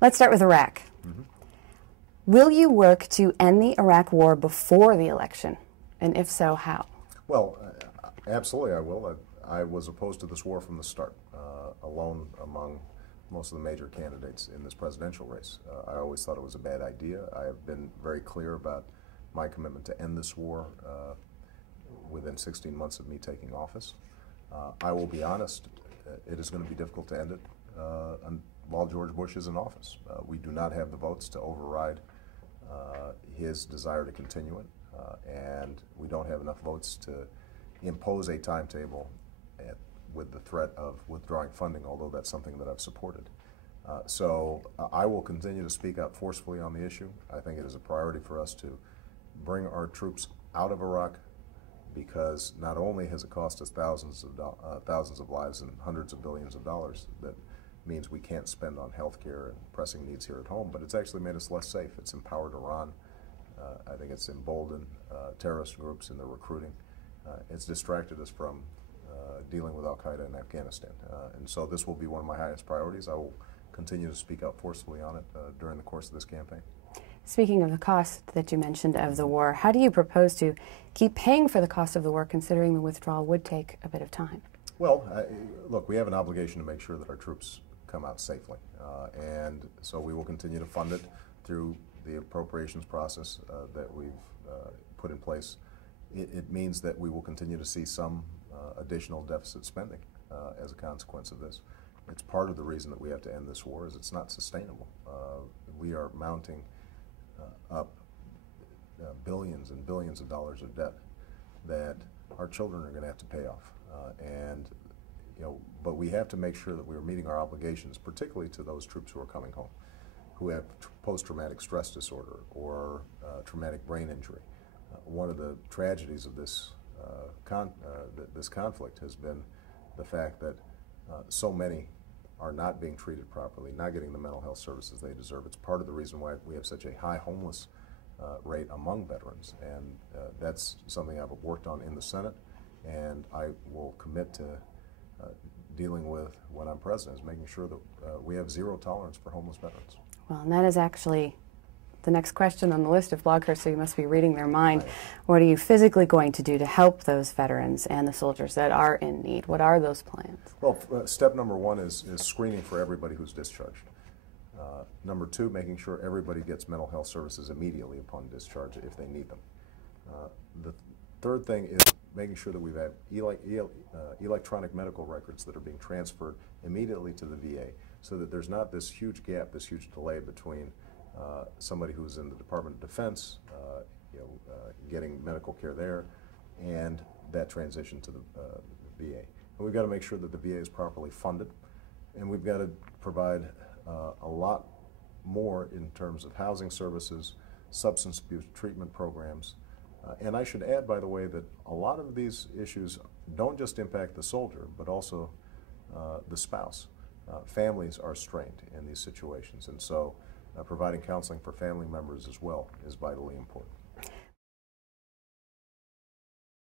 Let's start with Iraq. Will you work to end the Iraq war before the election? And if so, how? Well, absolutely I will. I was opposed to this war from the start, alone among most of the major candidates in this presidential race. I always thought it was a bad idea. I have been very clear about my commitment to end this war within 16 months of me taking office. I will be honest, it is going to be difficult to end it while George Bush is in office. We do not have the votes to override his desire to continue it, and we don't have enough votes to impose a timetable with the threat of withdrawing funding, although that's something that I've supported. So I will continue to speak out forcefully on the issue. I think it is a priority for us to bring our troops out of Iraq, because not only has it cost us thousands of lives and hundreds of billions of dollars, that means we can't spend on health care and pressing needs here at home, but it's actually made us less safe. It's empowered Iran. I think it's emboldened terrorist groups in their recruiting. It's distracted us from dealing with Al-Qaeda in Afghanistan. And so this will be one of my highest priorities. I will continue to speak out forcefully on it during the course of this campaign. Speaking of the cost that you mentioned of the war, how do you propose to keep paying for the cost of the war, considering the withdrawal would take a bit of time? Well, look, we have an obligation to make sure that our troops come out safely. And so we will continue to fund it through the appropriations process that we've put in place. It means that we will continue to see some additional deficit spending as a consequence of this. It's part of the reason that we have to end this war, is it's not sustainable. We are mounting up billions and billions of dollars of debt that our children are going to have to pay off. But we have to make sure that we are meeting our obligations, particularly to those troops who are coming home, who have post-traumatic stress disorder or traumatic brain injury. One of the tragedies of this this conflict has been the fact that so many are not being treated properly, not getting the mental health services they deserve. It's part of the reason why we have such a high homeless rate among veterans, and that's something I've worked on in the Senate, and I will commit to dealing with when I'm president, is making sure that we have zero tolerance for homeless veterans. Well, and that is actually the next question on the list of BlogHer, so you must be reading their mind. Right. What are you physically going to do to help those veterans and the soldiers that are in need? What are those plans? Well, step number one is screening for everybody who's discharged. Number two, making sure everybody gets mental health services immediately upon discharge if they need them. The third thing is making sure that we've had electronic medical records that are being transferred immediately to the VA, so that there's not this huge gap, this huge delay between somebody who's in the Department of Defense, getting medical care there, and that transition to the VA. And we've got to make sure that the VA is properly funded, and we've got to provide a lot more in terms of housing services, substance abuse treatment programs. And I should add, by the way, that a lot of these issues don't just impact the soldier, but also the spouse. Families are strained in these situations, and so providing counseling for family members as well is vitally important.